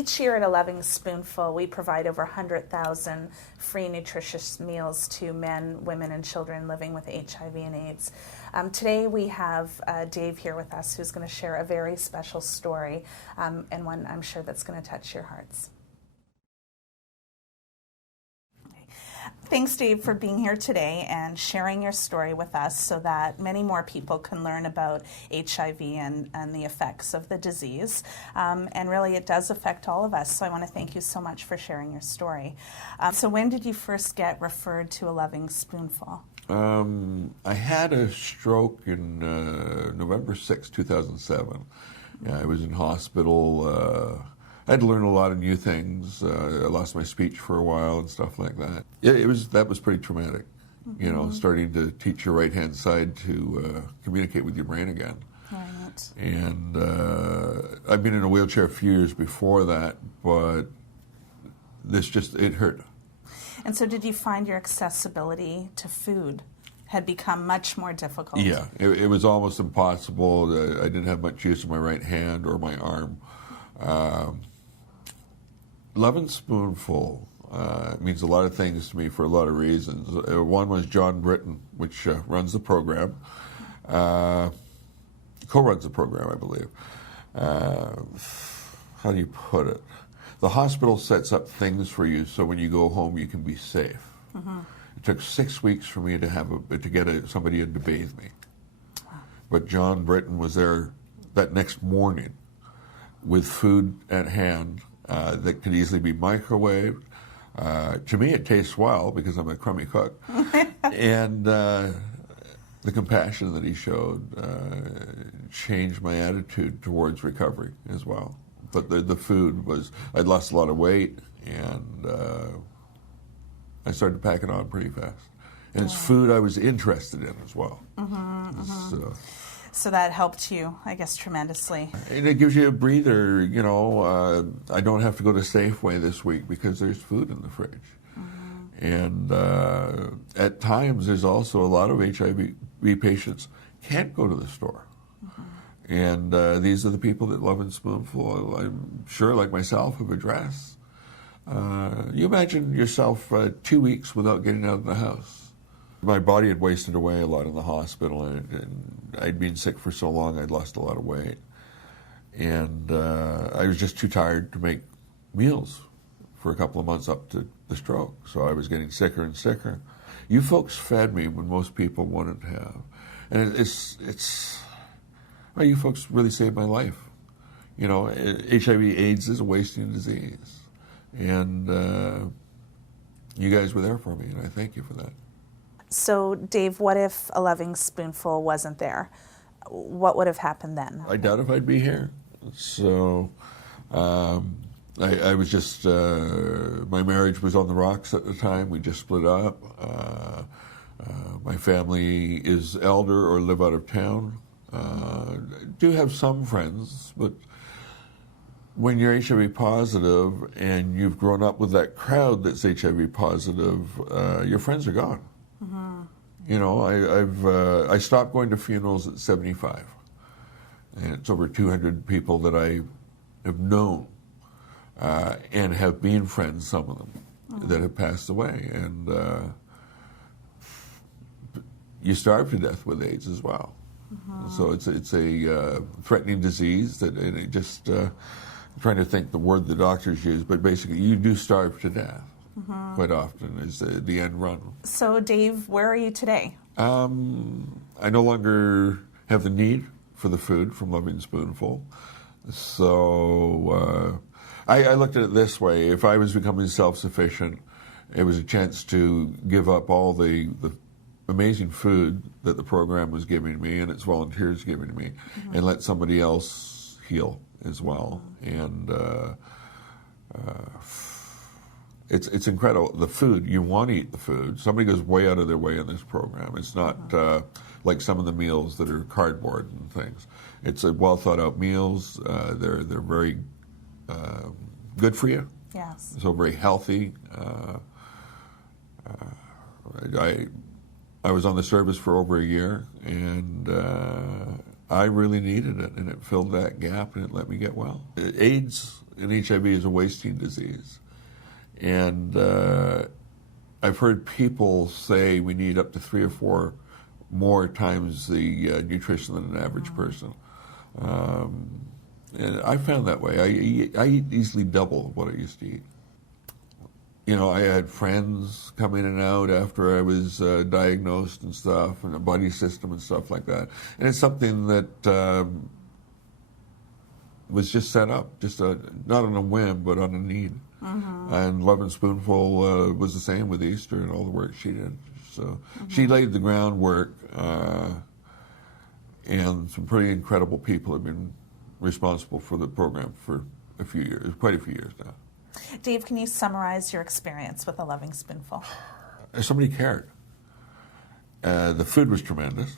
Each year at a Loving Spoonful, we provide over 100,000 free nutritious meals to men, women, and children living with HIV and AIDS. Today we have Dave here with us, who's going to share a very special story, and one I'm sure that's going to touch your hearts. Thanks, Dave, for being here today and sharing your story with us so that many more people can learn about HIV and the effects of the disease. And really, it does affect all of us, so I want to thank you so much for sharing your story. So when did you first get referred to a Loving Spoonful? I had a stroke in November 6, 2007. I was in hospital. I had to learn a lot of new things. I lost my speech for a while and stuff like that. That was pretty traumatic, you know, starting to teach your right-hand side to communicate with your brain again. Right. And I've been in a wheelchair a few years before that, but it hurt. And so did you find your accessibility to food had become much more difficult? Yeah, it was almost impossible. I didn't have much use of my right hand or my arm. Loving Spoonful means a lot of things to me for a lot of reasons. One was John Britton, which runs the program, co-runs the program, I believe. How do you put it? The hospital sets up things for you so when you go home you can be safe. It took 6 weeks for me to get somebody in to bathe me. But John Britton was there that next morning with food at hand that could easily be microwaved. To me, it tastes well because I'm a crummy cook. And the compassion that he showed changed my attitude towards recovery as well. But the food was, I'd lost a lot of weight, and I started packing on pretty fast. And it's food I was interested in as well. So that helped you, I guess, tremendously. And it gives you a breather, you know. I don't have to go to Safeway this week because there's food in the fridge. And at times, there's also a lot of HIV patients can't go to the store. And these are the people that Loving Spoonful, I'm sure, like myself, have addressed. You imagine yourself 2 weeks without getting out of the house. My body had wasted away a lot in the hospital, and I'd been sick for so long I'd lost a lot of weight. And I was just too tired to make meals for a couple of months up to the stroke, so I was getting sicker and sicker. You folks fed me when most people wouldn't have. And well, you folks really saved my life. You know, HIV AIDS is a wasting disease. And you guys were there for me, and I thank you for that. So, Dave, what if a Loving Spoonful wasn't there? What would have happened then? I doubt if I'd be here. So, I was just, my marriage was on the rocks at the time. We just split up. My family is elder or live out of town. Do have some friends, but when you're HIV positive and you've grown up with that crowd that's HIV positive, your friends are gone. You know, I stopped going to funerals at 75, and it's over 200 people that I have known and have been friends, some of them, that have passed away. And you starve to death with AIDS as well. So it's a threatening disease and it just, I'm trying to think the word the doctors use, but basically you do starve to death. Quite often is the end run. So, Dave, where are you today? I no longer have the need for the food from Loving Spoonful. So I looked at it this way. If I was becoming self-sufficient, it was a chance to give up all the amazing food that the program was giving me and its volunteers giving me and let somebody else heal as well. And it's incredible. The food, you want to eat the food. Somebody goes way out of their way in this program. It's not like some of the meals that are cardboard and things. It's a well thought out meals. They're very good for you. Yes. So very healthy. I was on the service for over a year, and I really needed it, and it filled that gap, and it let me get well. AIDS and HIV is a wasting disease. And I've heard people say we need up to 3 or 4 more times the nutrition than an average person. And I found that way. I eat easily double what I used to eat. You know, I had friends come in and out after I was diagnosed and stuff, and a buddy system and stuff like that. And it's something that was just set up, just not on a whim, but on a need. Mm-hmm. And Loving Spoonful was the same with Easter and all the work she did. So she laid the groundwork, and some pretty incredible people have been responsible for the program for a few years, quite a few years now. Dave, can you summarize your experience with a Loving Spoonful? Somebody cared. The food was tremendous.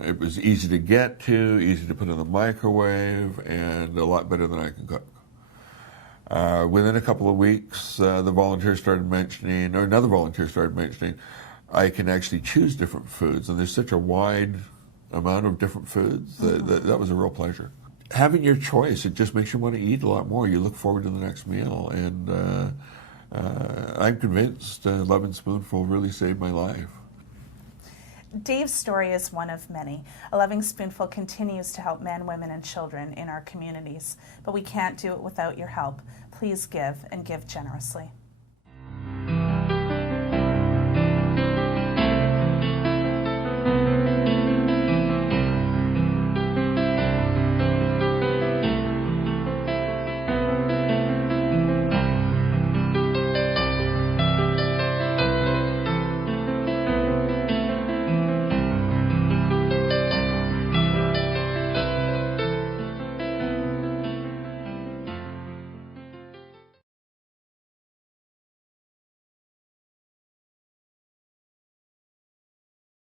It was easy to get to, easy to put in the microwave, and a lot better than I can cook. Within a couple of weeks, the volunteer started mentioning, or another volunteer started mentioning, I can actually choose different foods, and there's such a wide amount of different foods that was a real pleasure. Having your choice, it just makes you want to eat a lot more. You look forward to the next meal, and I'm convinced Loving Spoonful really saved my life. Dave's story is one of many. A Loving Spoonful continues to help men, women, and children in our communities, but we can't do it without your help. Please give, and give generously.